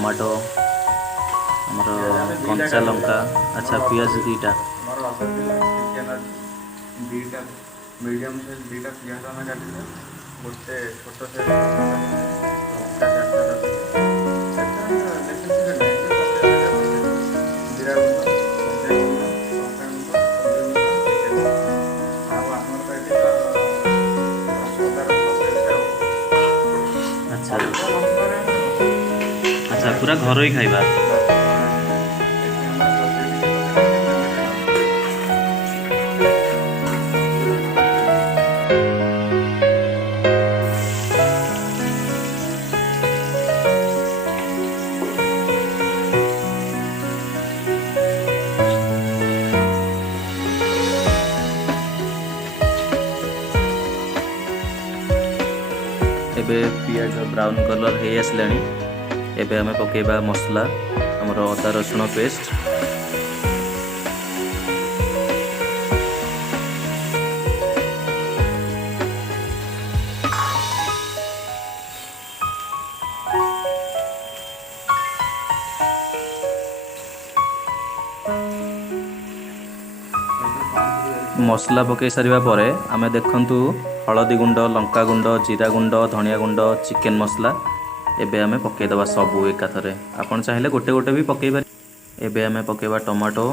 Tomato आमर कंचा लंका अच्छा पियाज दीटा दुईटा मीडियम साइज दुईटा पियाज आम काटिले गोटे छोट साइज लंका चार्टा रखिए देखिए नहीं पकड़ जीरा गुंड धनिया गुंड लंका गुंड हल्दी गुंड चिकेन मसाला आमर तो ये अदा रसुण अच्छा पेस्ट अल्प मसलें अच्छा पूरा घर ही खाइबा बास घर एटी आम हल्दी टे पकड़ कश्मीरी लंका गुंड एबे पियाज ब्राउन कलर हो आसलानी एबे हमें पकेबा मसला हमर अदा रसुण पेस्ट मसला पकई सारिबा परे आमे देखंतु हलदी गुंड लंका गुंड जीरा गुंड धनिया गुंड चिकेन मसला एबे आमे पकई दबा सबु एकाथरे आपण चाहिले गोटे गोटे भी पकई पारे। एबे आमे पकेबा टमाटो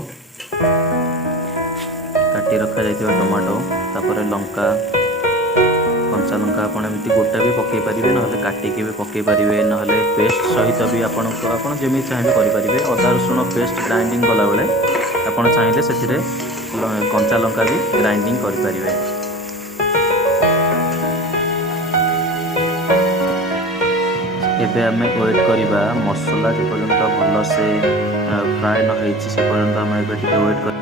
काटी रखा जाइथिबा टमाटो तापर लंका कंचा लंका आपण एमती गोटा भी पकई पारिबे नहले काटिके भी पकई पारिबे नहले पेस्ट सहित भी आपण जेमि चाहे करि पारिबे। अदा रसुण पेस्ट ग्राइंडिंग कला बेले आपण चाहिले सेथिरे कंचा लंका भी ग्राइंडिंग करि पारिबे। एबे आमे वेट करिबा मसला जे पर्यंत भल से फ्राई न होईछि से पर्यंत आमे एबे टिके वेट कर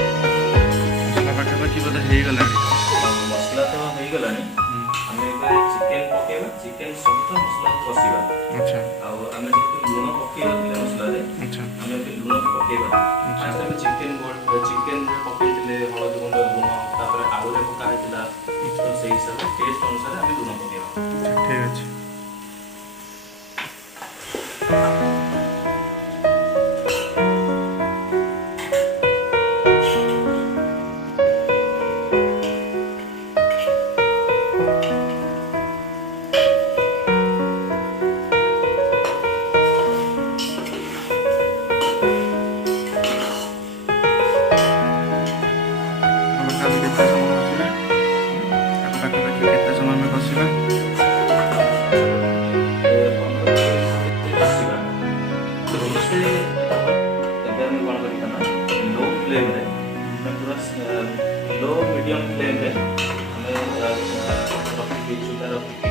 मसला पाखापाखि बोधे हो गलानी मसला तो हो गलानी आमे एबे चिकेन पकेबा चिकेन सहित मसला को कसिबा। अच्छा आ आमे जे लूण पकेबा दिले मसला रे अच्छा आमे एबे लूण पकेबा फास्ट आमे चिकेन रे पकेइले हळदी गुंड लूण तापर आलू रे पका हेतिला तो सेही हिसाब टेस्ट अनुसार आमे लूण पकेबा। ठीक अछि केते समय कसिबा लो मीडियम फ्लेम रे रखिकी चूल्हा रखिकी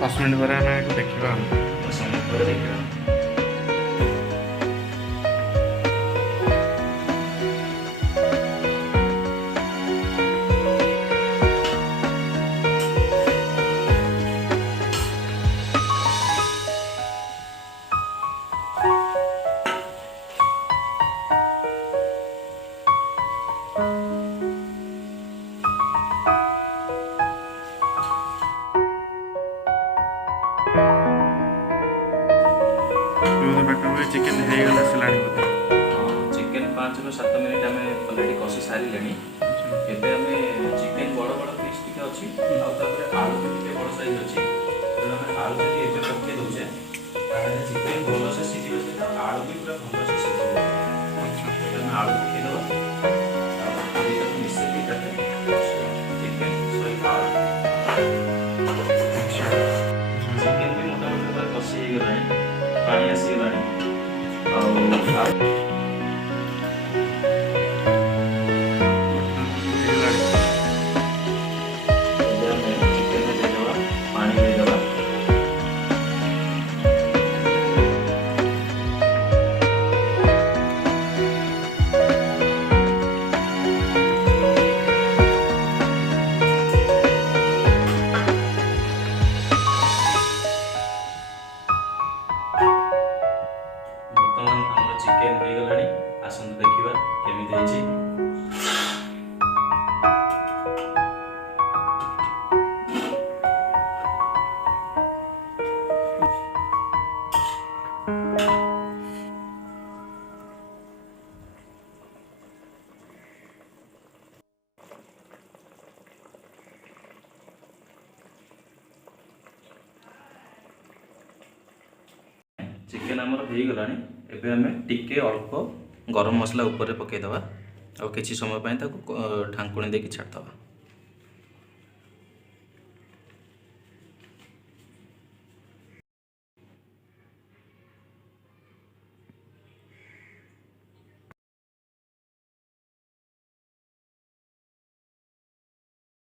5 मिनट पर हमें देखिबा देखिबा। चिकेन हो गला सलानी बोधे चिकेन 5 ରୁ 7 मिनिट आमे ऑलरेडी कसी सारी लेनी एबे आमे चिकेन बड़ बड़ पीस टिके अछि आ तापर आलू भी टिके बड़ साइज अछि तो आमे आलू जदी एबे पके दोछे ताले चिकेन भलो से सिझिबे से आलू भी पूरा भलो से सिझिबे। अच्छा आमे आलू पके दो आ आलू को मिक्स करके चिकेन सोई आलू अच्छा चिकेन भी मोटा मोटा कसी गलानी पानी आसी गलानी आ चिकेन आमर हो गलानी एबे आमे टिके अल्प गरम मसला ऊपर पकईदबा और किसी समय ढांकुणी देकी छाड़दबा।